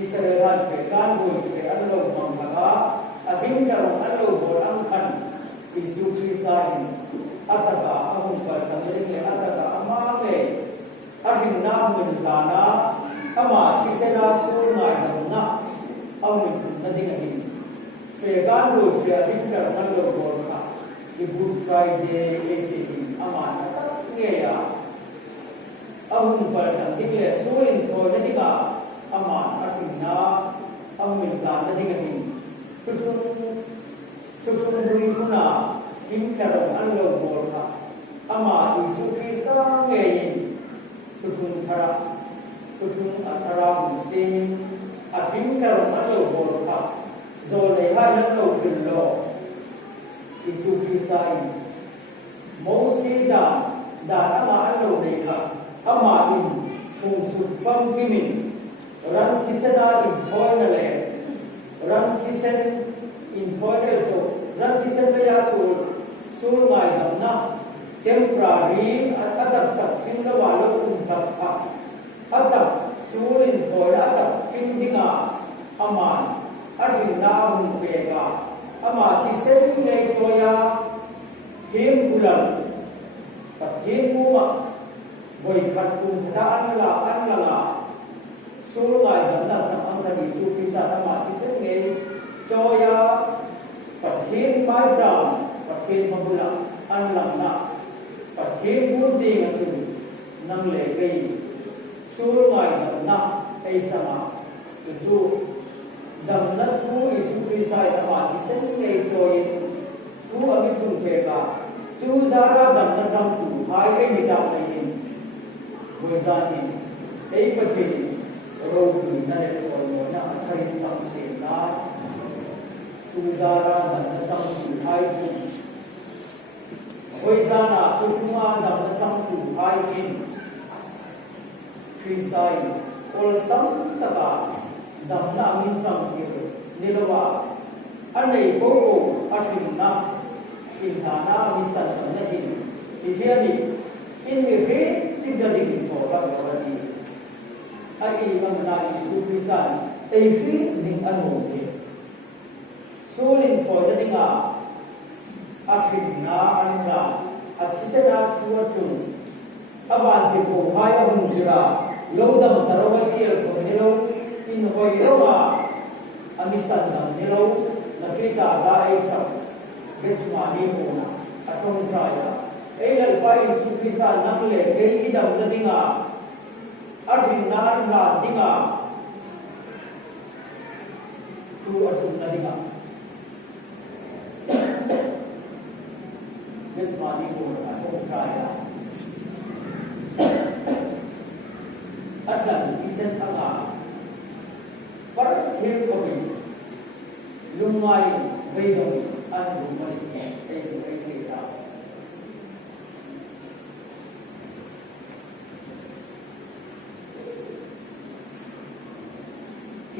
Israel เกิดการบุญเกิดอันลงมังคะ อ abin karong alo borang kan Yesus Kristus ataka ahum pertamaring le ataka amame abin namun kana ama kisena sungai damna amun nadingahin fegan lo je abin karong alo borang di Good Friday ejin ama ngeya ahum pertamaring le suin ko nadinga ama abin na amun kana nadingahin Tukun beri guna ingkarong alo borha ama Yesus Kristus ngayin tukun atara musim at ingkarong alo borha zole hayan lo billo Yesus Kristus Moses da ama alo neka ama in kung sufang kimin ran kisena in hoynale ran kisen in foreign so ran kisen kaya sul mai damna temporary atap tak kinda walo untap atap sul in foreign atap kindinga aman adin naum pega ama kisen nei choya him bulan him muma boy khatum daan la sul mai damna sam antari su kisa ama kisen nei Joya patin pajam patin mabula anlang na patin budi ngacun nang legay surungai na ay tama tuju damnat ku Yesus Kristus tama isen ngay joyin tu amit tu kega tu zara damnat jam tu hai ay midam nahin buzanin ay patin rogi na lekoy na atay samsin na Sudara dan macam hai tu, Hoizana Sukuma dan macam hai ini, Kristai, Olsam taka dan namin sang itu, nilawa, anai koko asinna, intana misal nahin, ihani, ini tidak dikorang lagi, ai mengenai sufisan, ini zing anu. Sulin po jadi nga akin na anda at isa na tuwatun aban ko kaya mundira lodam tarawal il ko nilaw inhoy roa amisan ng nilaw nakita dahil sa besmani mo atong traya ay lalpay supisa ng legay idam na dinga akin na anda dinga tuwatun na dinga Besmani pun atau kaya. Akan isen tengah. Farat hilkomi. Lumai beidong an lumai kita.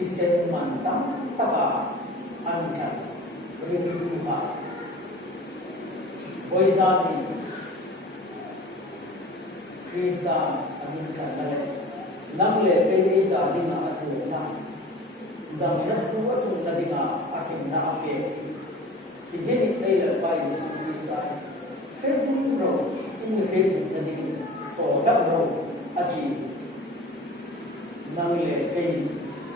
Isen mantang taba ankan. Rinduha. Hoizani Krista amin kandale namle pele da dinga atuna dam satwa sun dinga akin na ake igeni pele pai su Krista febu ro in case da dinga to da ro ati namle pele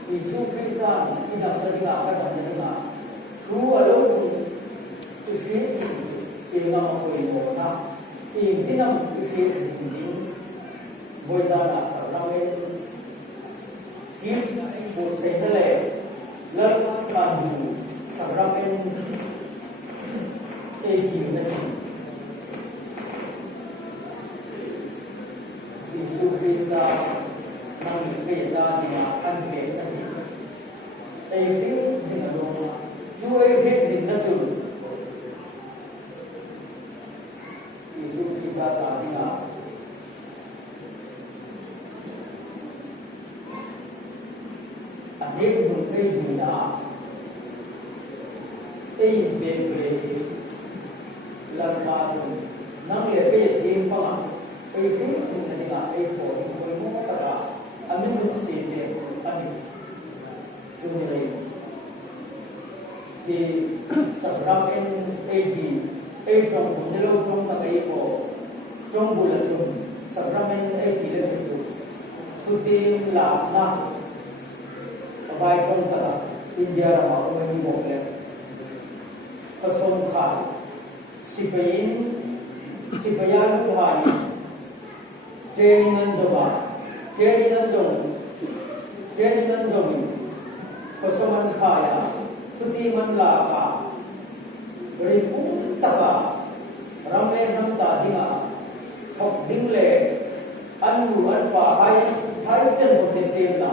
Yesus Krista ida dinga aka dinga tu alo tu Ingat aku ini nak, ini nak fikir ini, boleh dah sekarang ini, boleh setelah lepas kamu sekarang ini, ini Yesus Kristus nang kita dimakan kita ini dengan doa, jual ini dengan jual. Adik mungkin zina, bebe, lalu nang lebih timpang, itu dengan ekor, itu kata, amin mesti amin, cuma thì sắp rắm em gì em trong lâu trong là cái của trong buổi là dùng sắp rắm em gì là dùng tu tiên là na bài trong ta India là họ mới đi bộ lên có sông khai sipayan Tuhan training zong pasaman kaya tuti man la ka ripu taka ramle nam ta dinga khop ding le anu an pa hai chen ho te sem na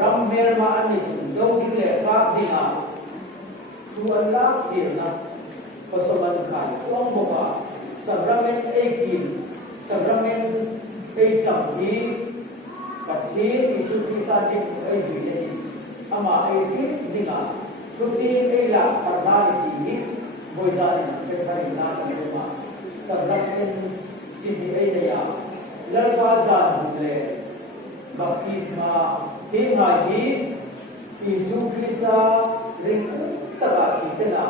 ram mer ma an ni do ding le ka dinga tu an la ti na pasaman kaya tuang mo ka sabramen ekin sabramen ei cham hi kathi isu ki sa ni ei ji le ama ei ki dinga tuti ei la parna ni voi za ni ke thai na ni ma sabramen ji ni ei le ya la ka za le baptisma hi ma hi isu ki sa ring ta ba ki chana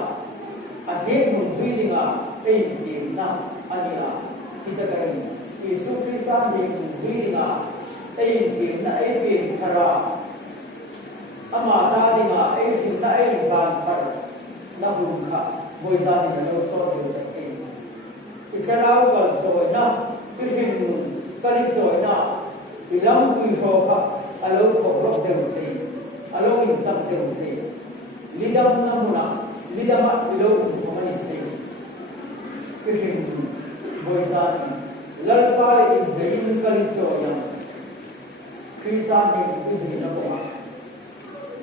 ade mun zui dinga ei ki na ania kita kari Yesus Kristus ni dirinya ai na ai bin khara ama ta dinga ai sin na ai ban par na bun kha voi za ni no so do ai ikharau ka choi na kihin kali choi na ilam kui ho kha alo ko ro de te alo in tam de te lidam na muna lidama ilo ko mani te kihin voi za ni lalpa in vein kali choya krisa ne kuzini na ko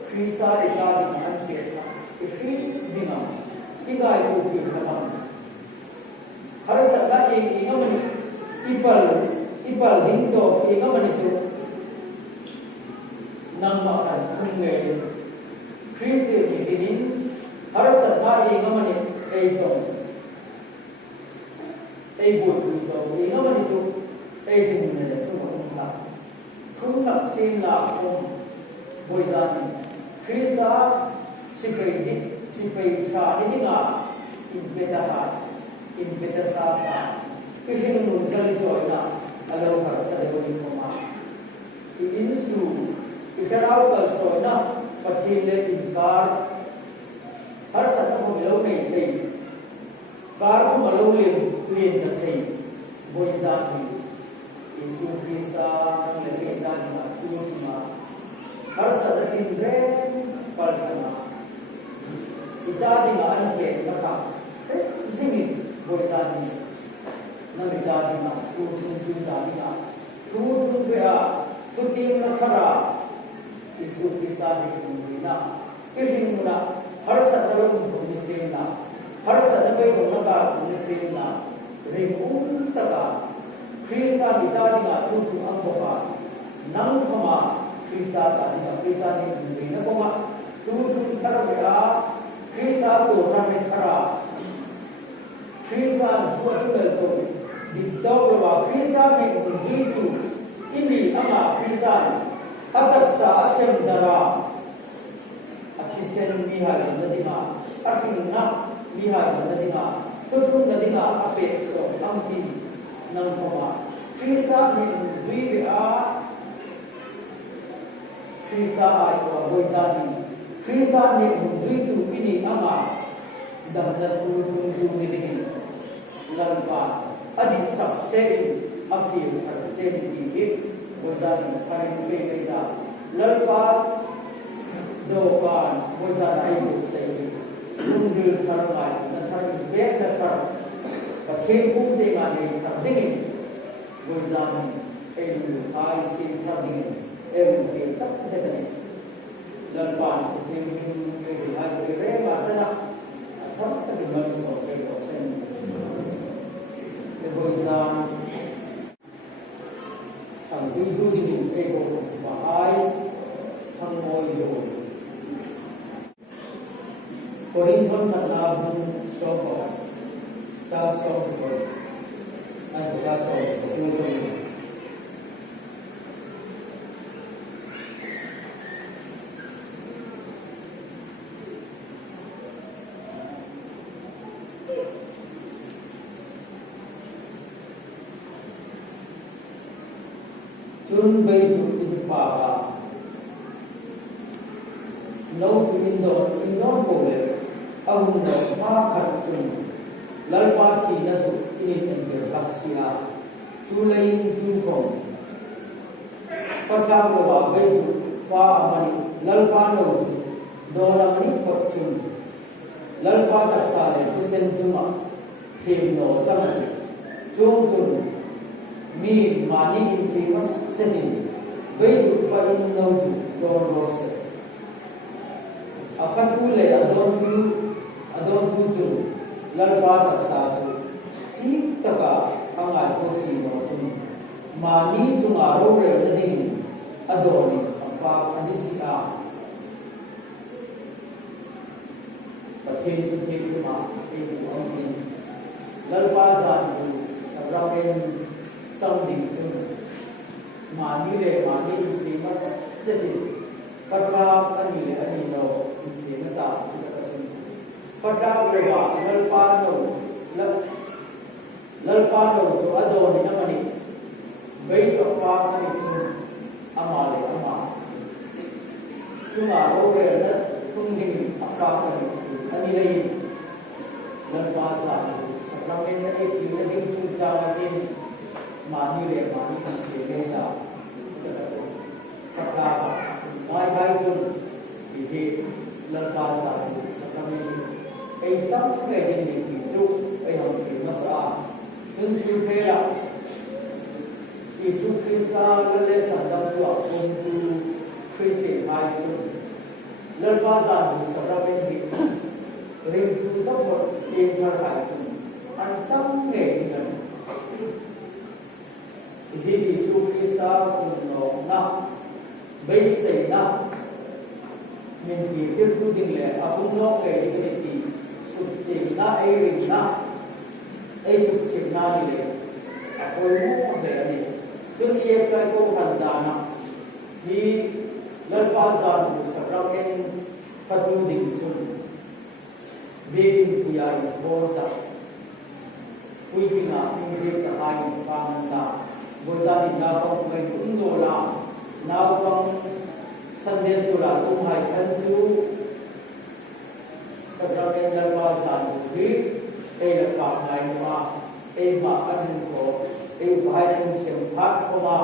krisa esa ni an ke sa ifi zina iga yu ki khama har sa la e ingam ni ipal ding to ingam ni chu nam ma kan khung me krisa ni dinin har sa la e ingam ni ei to ei bu to ingam ni chu ei ding ne không lập xin là không bồi đàn khi ra sipai cha ini nga impeta sa khi hình nụ chơi rồi na alo cả sa đều đi không mà in su cái rau cả rồi na phát hiện lên inkar har sa ta không lâu này thì car không mà lâu liền thật thì bồi đàn Yesus Kristus lebihkan makhluknya harus ada indren palkana kita dengan ke maka sini boleh nanti dengan turun bea tutim nakara Yesus Kristus dikuna kirhimuna harus ada menisena harus ada baik maka menisena rimul taka Krista kita dengan tujuh angkota, nang kama Krista tadi dengan Krista ni begini, kama tujuh terbelah Krista tu ramai kara, Krista dua tu di bawah Krista ni begitu ini ama Krista atas asam darah, akisen mihal nadima, akhirnya mihal nadima, tujuh nadima apa so ampi nang koma Krista ni zui Krista ai ko boizani Krista ni zui tu ini ama damdan tu ni lalpa adi sabse afil harce ni boizani kare pe da lalpa dokan boizani ai ko sei undul karmai na thar be na thar Pakai pun dengan ini terdingin, boleh ai sin terdingin, mungkin tak sesuai. Lepas mungkin ada berapa macam apa terjadi soal kosen. Boleh sampai itu ini bahai hangoy itu. Korinthon terlabung soal. Sa software ay kaso tuloy chun bay chu in fa ga no chu in do bole ahun do ma khat chun lalpa thi na chu in ke laksia chu lein tu ko pata ko ba bay chu fa mani lalpa no chu do la mani ko chun lalpa ta sa le chu sen chu ma thêm no chang chung chun mi mani in famous setting bay chu fa in no chu do ro se afatu le adon tu chu lalpa ta sa chu chi ta ka angai ko si no chu mani chu ma ro re ni adoni afa anisia patin tu ma e ko ni lalpa sa chu sabramen sang ding chu mani le mani famous setting fatwa ani le ani no famous ta chu ta chu fatwa le wa lalpa no chu adoni na mani bay chu fa ani chu ama le ama chu ma ro re na tung ding afa ani le lalpa sa sabramen na e ki le ding chu cha la din mani le mani se le ta fatwa mai chun hi lalpa sa sabramen ai cham ke din ni chu ai hom ki masa chun chu pe la Yesus Kristus le sadam tu akon tu Krisi mai chun lalpa sa sabramen hi ring tu ta ko in par hai chun an cham ke din hi Yesus Kristus kun no na bay se na min ki tir tu ding le apun no ke ni ti su che na ai ring na ai su che na ni le apun mo be ni chun ye fa ko kan da na hi lalpa za nu sabramen fatu ding chun be ku ya ni bo ta kui ki na ping je ta ai fa man da bo za ni na ko mai kun do la now from Sunday school to my country sabramen lalpa sa nu ai la fa nai ma ai ma kan ko ai bai nan sem phat ko ma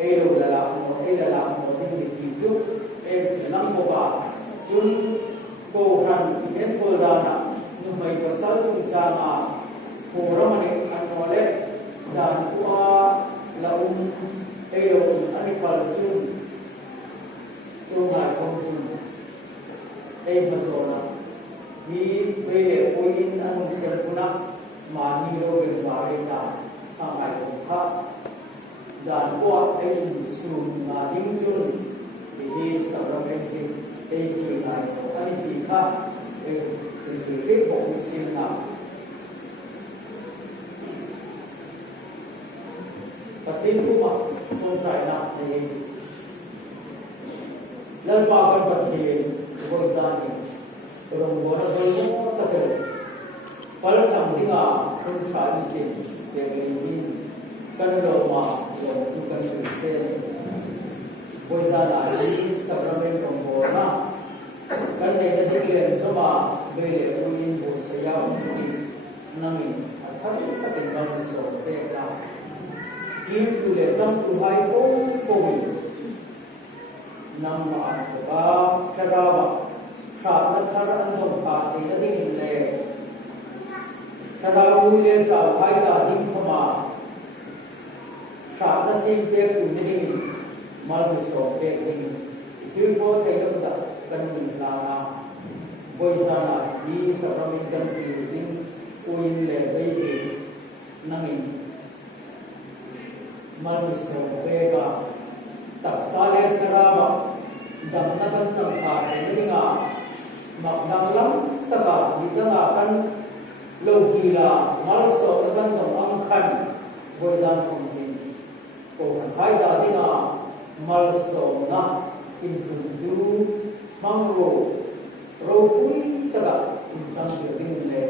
ai lo la mo ni ki chu ai nam ko ba chun ko ran en ko da na nu mai ko sal chung cha ma ko ra ma ne an ko le dan ko la ai lo ani pal chun chu ngai kom chun ai ma so na hi ve le ko in an sem kuna ma ni ro ge ba re ta ha ngai ko kha dan ko ai su na ding chun hi sabramen ki ai ki ngai ko ani ki kha ai ki ko sim na patin ko ma ko trai na ai lalpa kan pati ko za ni rong bo na bo ta ke pal tam dinga kun tha ni se ke ni kan lo ma lo tu kan se ko za na ni sabramen rong bo na kan ne de le so ba be le ko ni bo se ya ni na mi tha ta ke ba so te la ki tu le jam tu hai ko mi nam ma ba khara ba kha na thar an do pa te ni le khara u le ka hai da ding khama kha na sim te tu ni mal ni so te ni hi ko te yo da kan ni la na boi sa na hi sa ra min kan ti ding u in le bei ke na min mal ni so pe ba tập sa lên khara ba dam na ban chang kha ni nga mak dam lam ta ka ni ta nga kan lo ki la mal so ta ban dam ang khan boi dan kom ni ko hai da ni nga mal so na in tu mang ro pui ta ka in chang ke ding le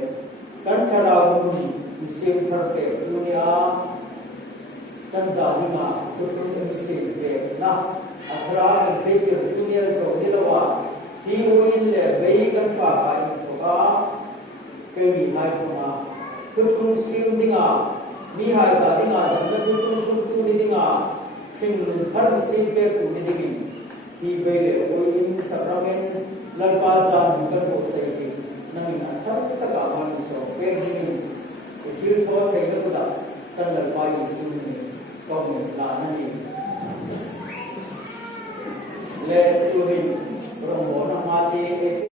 kan khara ni sim phar ke dunia kan da ni nga kutu sinte na akra ke ke tuya jo nilawa di win le bei kan fa ai to ka ke mi hai ko ma kutu sim dinga mi hai da dinga da kutu ni dinga king har sim pe ku ni dingi di bei le o in sakramen lal pa za ni ka ko sai ke na mi na ta ta ka ma ni so pe dingi ke kir to te ka da tan lal pa yi sim ni công là nó gì lệ tu hình rồi mỗi năm ma ti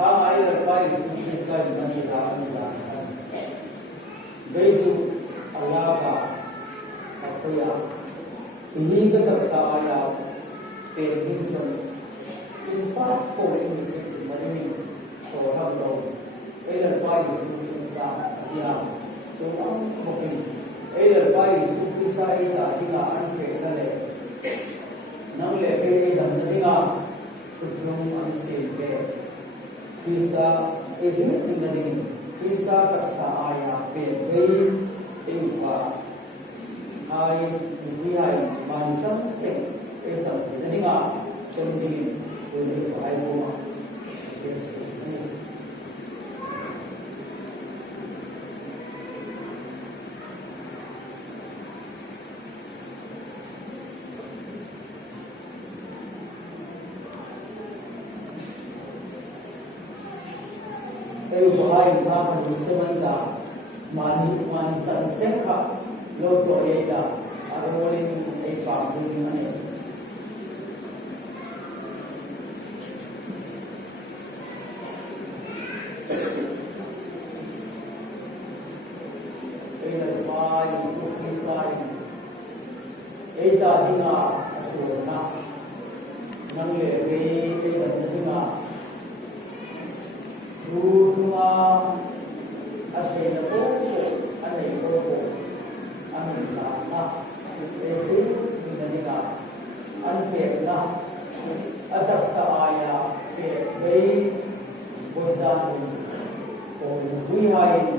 ai là vai suci kai bani da Allah beju Allah ba apa ya ini kita saya penting con info ko ini mani orang lo ai là vai suci Islam ya so am ko ai là vai suci sai da diga an ke dale nang le pe dan diga kutung an se ke Krista ehim tinggalin Krista kersaya pebei tingpa ai niai bancam se esam jadi nggak sendiri jadi ai rumah Saya bahaya bahkan sebentar mani tersekat lo joyeda ada boleh efam di mana ini bahaya suci sai eda dina asuna nangle be eda dina Dua asal itu ada itu anu lama itu sebenarnya anpekna atak saya ke bayi bozan buihai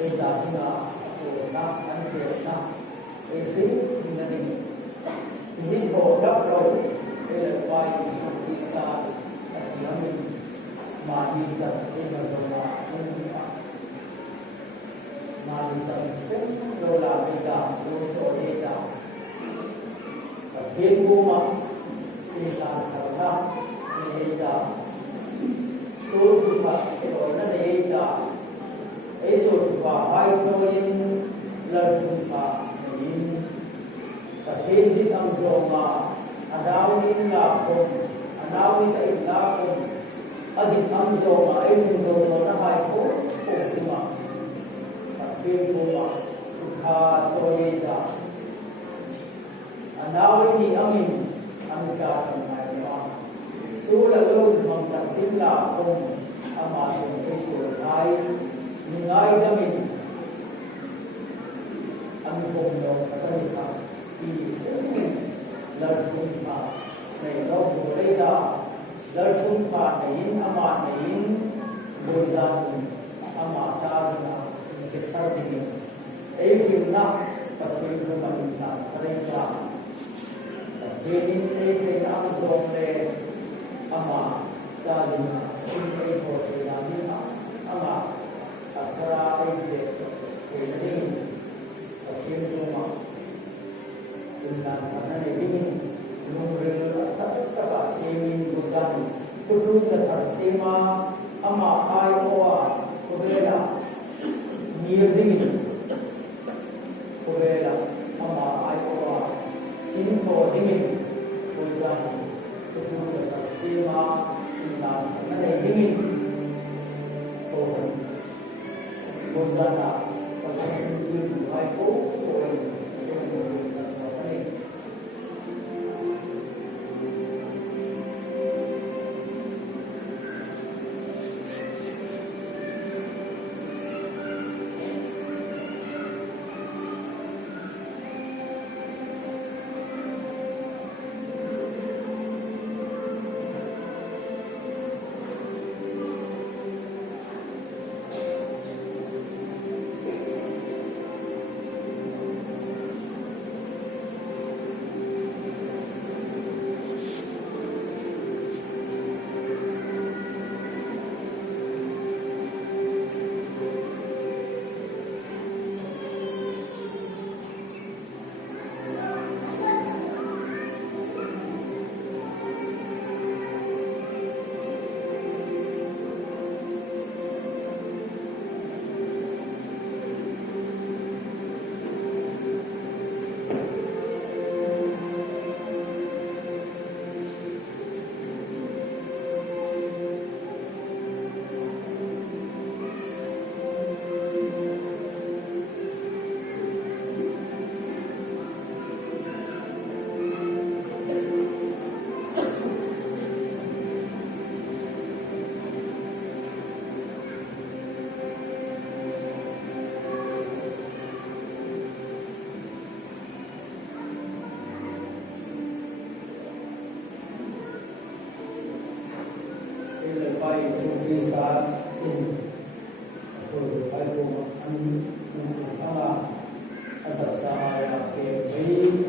edahina na anpekna itu sebenarnya ini produk lo bayi suci mani jat ina zola ina mani jat sen lola ida doso ida kebu ma ina karna ida so tuka ina ida eso tuka hai join larjunka in kahedi amzoma adawin la ko adawin ta ila ko adik amzo ma ayun do na hai ko cuma tapi kuma ha choida anawi ni amin amka mai ma sula lo mang ta tinla ko ama ko sul ai ni ngai damin am ko no ka ta i la sun pa nei lo so leida Darjun pa nain ama nain bozan ama tarna ketar dingin na patui rumah mereka ini am domle ama tarna sinai hote namina ama akra ide ini akhir rumah insan mana ini nuril tak semin bukan kudu tak sema ama ai koa kubela nirding kubela Bozana sampai itu Aiko by Sufi Star in Aiko ada saya ke Bali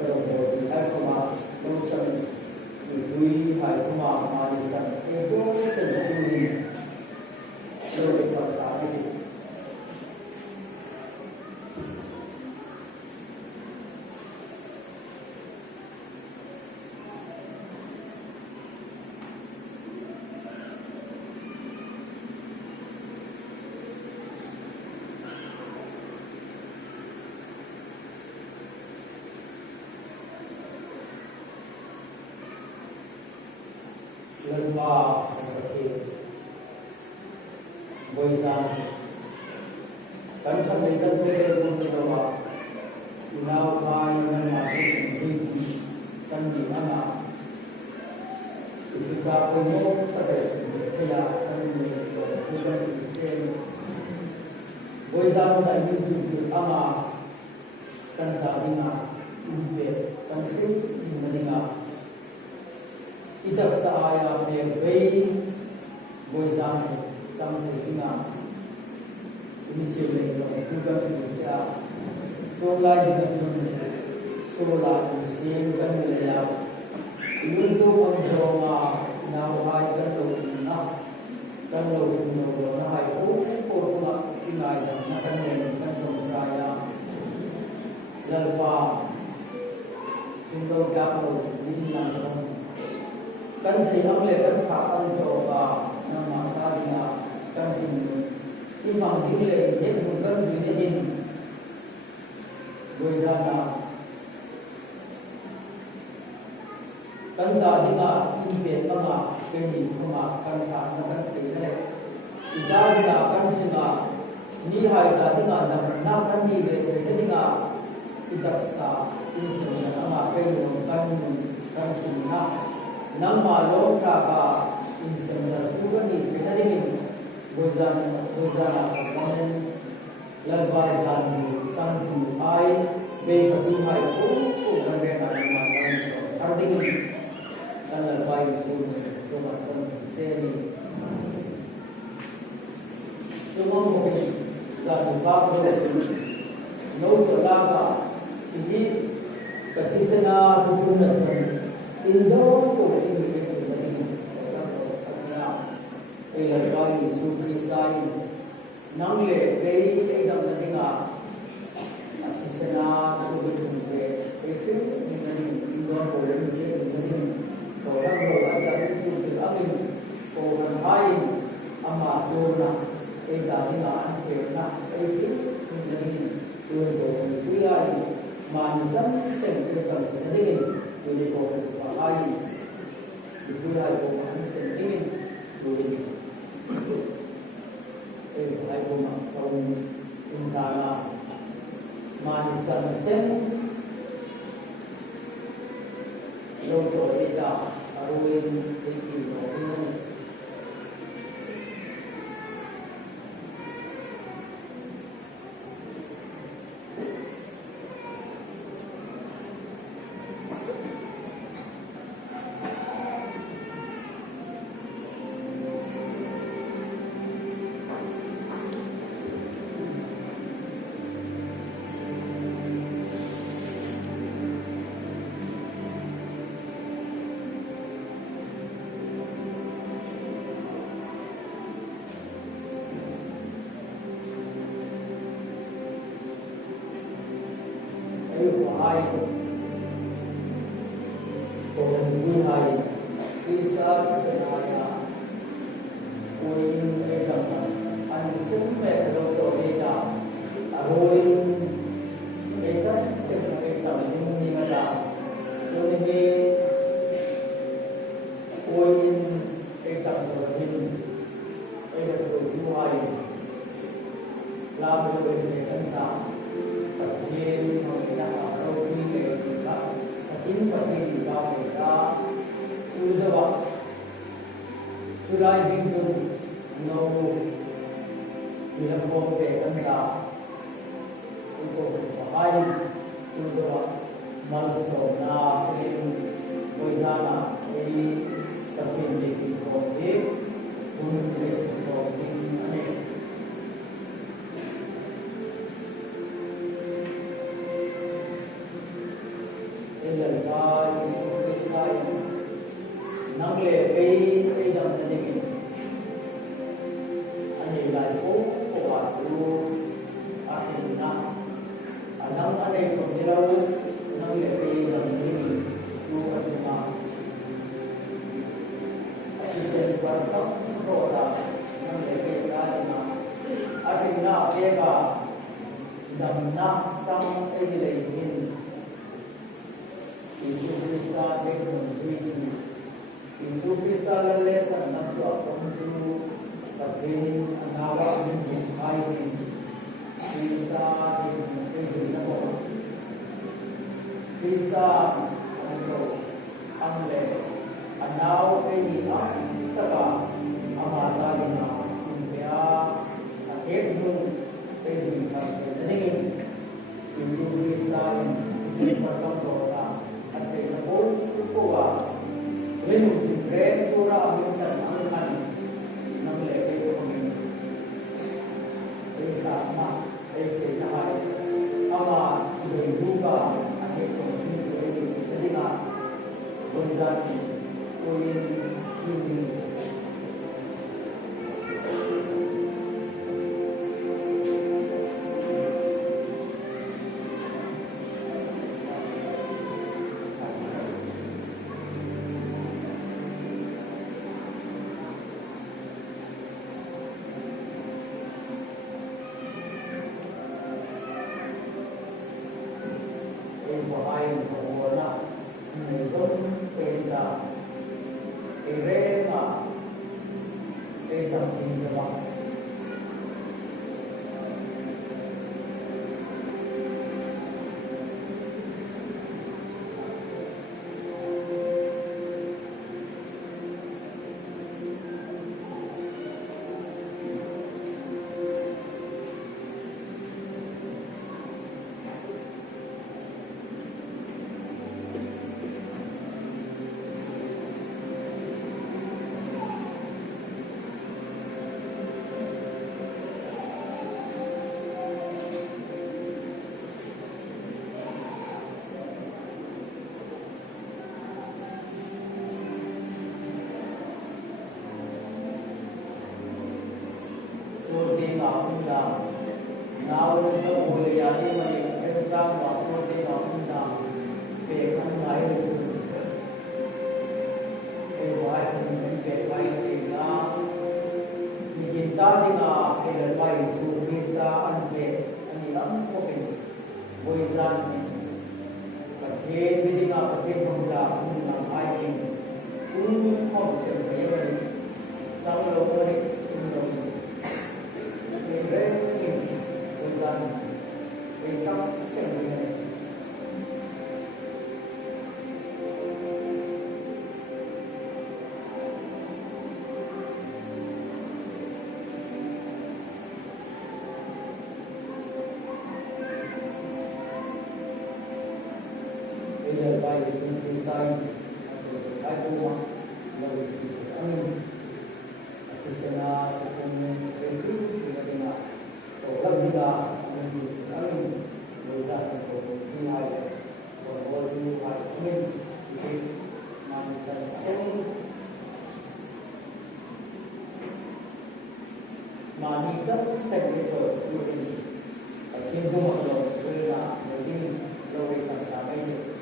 kalau di Aiko Losan di Aiko mari itu sendiri lebih tertarik lembah seperti Boyzan kami sampai ke beberapa pulau lain yang masih dan di mana kita punya pada sekitar kami juga di Boyzan dan juga ama dan kami untuk kami mendengar इधर से आया मैं गई बोझान समझना इनसे मैं पूरा पूछा चोला जितना सोला सेम करने लगा यूं तो पंचोंगा ना भाई कर लो ना हाई को ना किनाय ना करने पंचोंगा ललपा इनको क्या करो निन्ना kan thầy ông lệ kan phá kan cho và nam ma ta đi na kan thì nhưng mà những lệ hết một kan duy nhất in rồi ra là kan ta đi na in biệt mà cái gì mà kan ta nó kan thì này ra đi na kan thì na ni hai ta đi na na kan đi về thì đi na itak sa in sinh mà cái nguồn kan thì na nama lokaka insamdar tukani pinadingin bozana sakamen lalbar jani santu ai be sabi hai ko gande na naman so tardingin lalbar so to maton seri tumong mo la babo no talaga hindi katisana bujuna Indo ko Ilagay Sufi Sai Nangle Kay Dam Nadinga Isana Sufi Ito Indo ko Nading Korang ko Asabi Sufi Amin Korang Hai Ama Dona Kay Dadinga Ankerna Ito Nading Tuan ko Kuyay Manjam Siyempre Sam Nading Jadi ko Hai Kuyay ko Manjam Nading Dulu ai cũng không chúng ta là mà dần xem lâu rồi đi đào rồi đi tìm nó của ai của người hay khi xa sẽ là ôi người rằng anh sống mẹ lâu rồi đi nào ôi cái rất sẽ là cái rằng như mà là cho nên đi ôi cái rằng rồi mình đây là người thứ hai làm được người thân nào Jadi kita perlu kita saking pasti kita sudah hidup no dalam kopi kita untuk bahaya sudah masuk na koizana ini tapi di kopi untuk kopi năng lệ cái xây dựng gia đình anh ấy lại cố của bạn luôn anh ấy năng anh ấy không đi đâu năng lệ cái xây dựng gia đình luôn ở trong nhà anh sẽ quan tâm rõ là năng lệ cái gia đình anh ấy nào cái cả đầm nát trong cái gì đấy Yesus Kristus yang menjadi Yesus Kristus lesan nanti akan tu tapi nawa menjadi Kristus yang menjadi nama Kristus untuk anda anau ini kita amata dina supaya akhirnya menjadi jadi Yesus Kristus yang menjadi Lalu kita orang yang terangkan nampak itu kami. Kita nak kita hai, awak sudah juga ada konsumsi itu. Jadi nak konsumsi koin ini. Của ai của là người dân tên là cái rễ mà cái dòng tình của bạn nào cho người nhà đi mà em sang vào tôi đi vào không nào về không nói được em gọi mình về quay gì đó mình ta đi nào để lần quay xuống đi xa ăn về anh lắm có cái vui gian và thế đi nào và thế không làm ai mình cũng không sẽ thấy trong lâu thôi Sai Sri Sai Hai Tua Lalu Amin Kisana Kumun Itu Kita Orang kita Amin Bisa Nilai Bahwa Nilai Amin Mantan Sen Mani Jat Sen Itu Ini Kintu Makhluk Rina Jadi Lalu Sampai Ini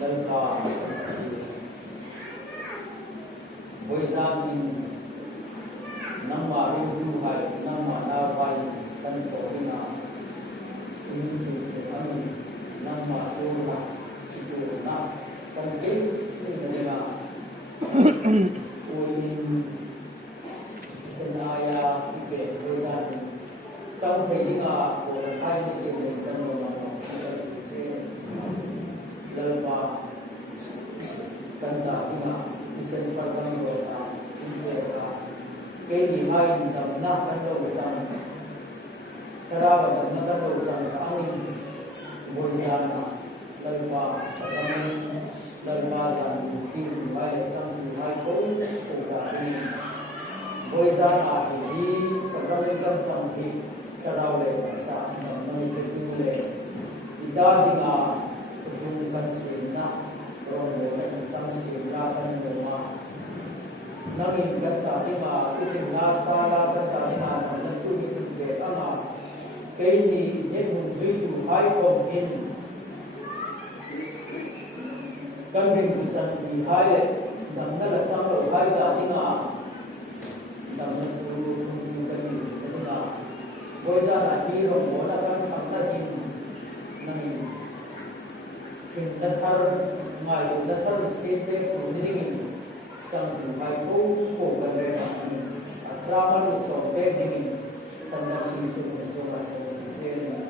dan Với gia đình năm mà lưu hải năm mà đa vai tân tổ đi nào lưu trừ để ăn năm mà lưu lạc trừ nạp tân kết như thế là ôi sinh ai về với gia đình trong thời điểm của hai sự kiện trong lòng dalam tanda ina bisa dipakai oleh mereka. Kini hai dalam nak anda ucap, cara anda nak ucap angin berjalan dalam dan mungkin hai macam hai pun sudah ini berjalan ini sekalipun sampai cara oleh masa menjadi tidak dengan bukan sirna orang bukan sang sirna kan semua namun kata lima itu nasala kata lima tentu itu betul kini dia menjual hai komin kami bukan di hai dan dalam contoh hai lima dan itu kami kita boleh nanti orang akan sampai namun Datar mai datar sete kudring sang mai ko kare ani atraman so te ding sandar sisu so basene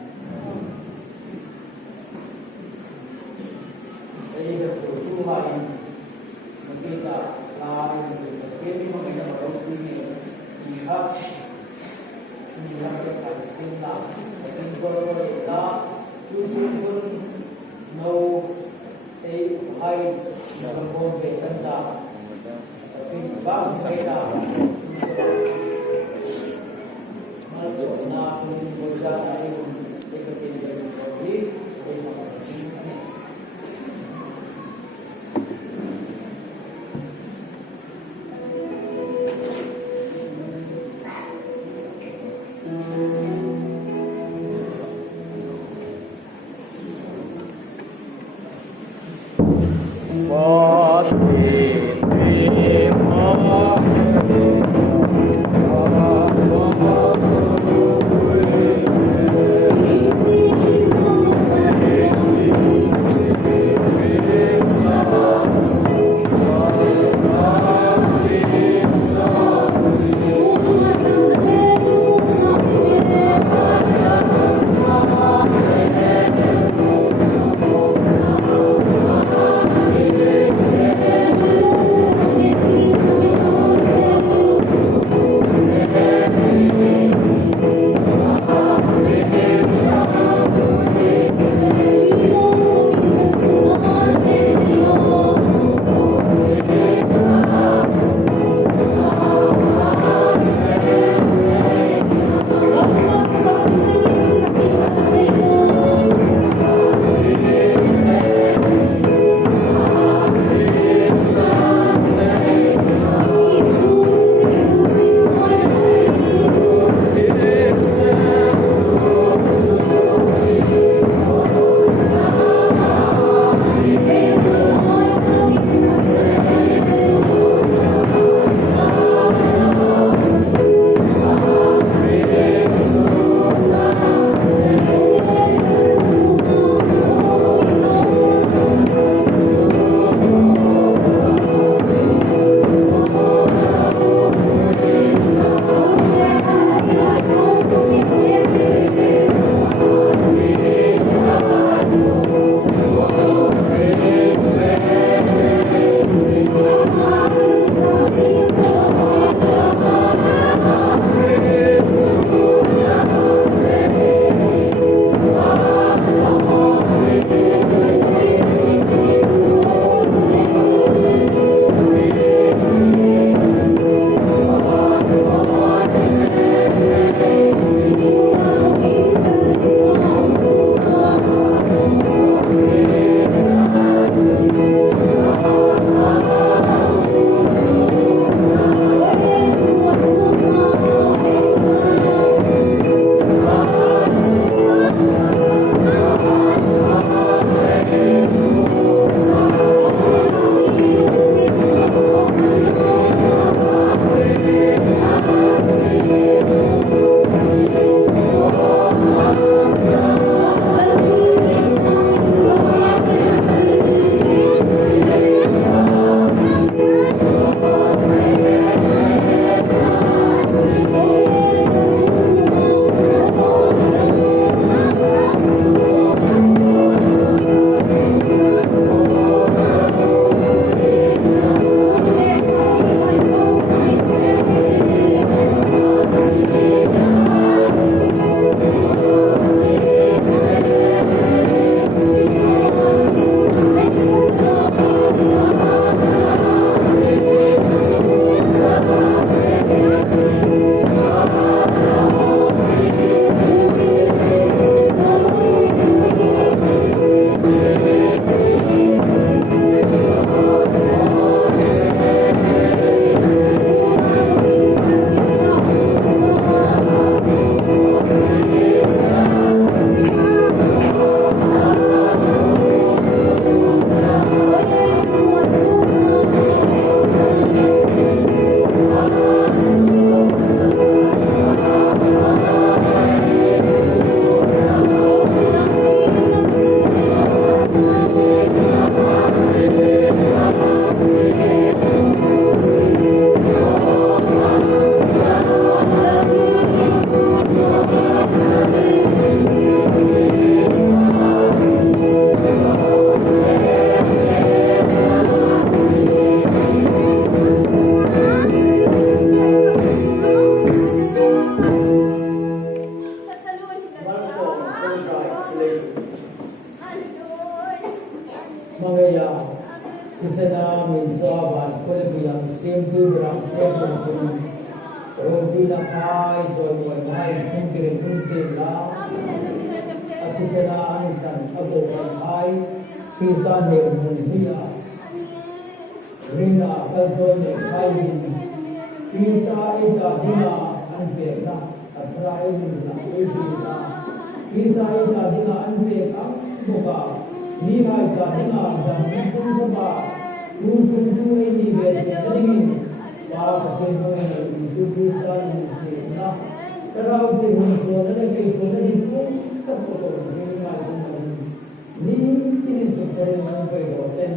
ei da tu hai mukita la ke ni mo ina ro ni iha ke kai sinna tin ko la tu sun no ei hai dalam bom betanda tapi bang saya masuk na pun berjalan dari seperti ini Mangaya, Kisana, Minjava, Kolabia, same program, everything. Rojila Pai, Joy, Life, Pinkiri, Pinsila, Kisana, Anitan, Abu, Pai, Kisa, Nirmundia, Rina, Kaljoy, Pai, Kisa, Ita, Dina, Anpeka, Atraizina, Ejina, Kisa, Ita, Dina, Anpeka, Boka, Nina, Ita, Dina, Jankuba, Kuntu, Edi, Edi, Baba, Kisa, Kisa, Kisa, Karau te hunko na kay ko na dito tapos ni ma ni tinisupport mo ko sen